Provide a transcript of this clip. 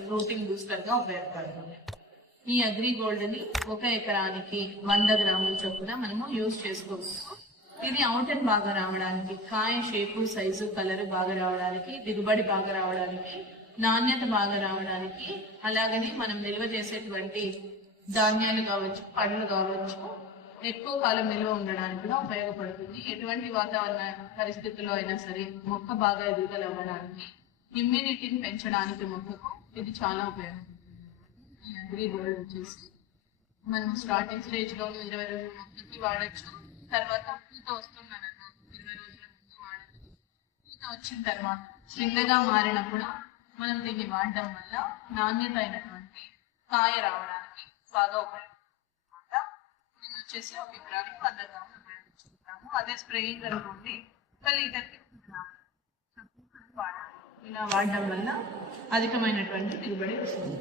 Fruiting booster గా ఉపయోగపడుతుంది. ఈ అగ్రి గోల్డ్ ని 1 ఎకరానికి 100 గ్రాముల చొప్పున మనము యూజ్ చేసుకోవచ్చు. ఇది అవుటర్ బాగా రావడానికి, కాయ షేపు, సైజు, కలర్ బాగా రావడానికి, దిగుబడి బాగా రావడానికి, నాణ్యత బాగా రావడానికి, అలాగని మనం నిల్వ చేసేటువంటి ధాన్యాలు కావచ్చు, పండ్లు కావచ్చు, ఎక్కువ కాలం నిల్వ ఉండడానికి కూడా ఉపయోగపడుతుంది. ఎటువంటి వాతావరణ పరిస్థితుల్లో అయినా సరే మొక్క బాగా ఎదుగుదల అవ్వడానికి, ఇమ్యూనిటీని పెంచడానికి మొక్కకు ఇది చాలా ఉపయోగపడుతుంది. ఈ అగ్రి గోల్డ్ వచ్చేసి మనం స్టార్టింగ్ స్టేజ్ లో 20 రోజుల మొక్కకి వాడచ్చు. తర్వాత పూత వస్తుందనగా 20 రోజుల ముందు వాడచ్చు. పూత వచ్చిన తర్వాత చిందగా మారినప్పుడు మనం దీన్ని వాడడం వల్ల నాణ్యత అయినటువంటి కాయ రావడానికి బాగా ఉపయోగపడుతుంది. దీన్ని వచ్చేసి 1 ఎకరానికి 100 గ్రాములు ఉపయోగించుకుంటాము. అదే స్ప్రేయింగ్ అనుకోండి 1 లీటర్కి 1 గ్రాములు వాడాలి. ఇలా వాడడం వల్ల అధికమైనటువంటి దిగుబడి వస్తుంది.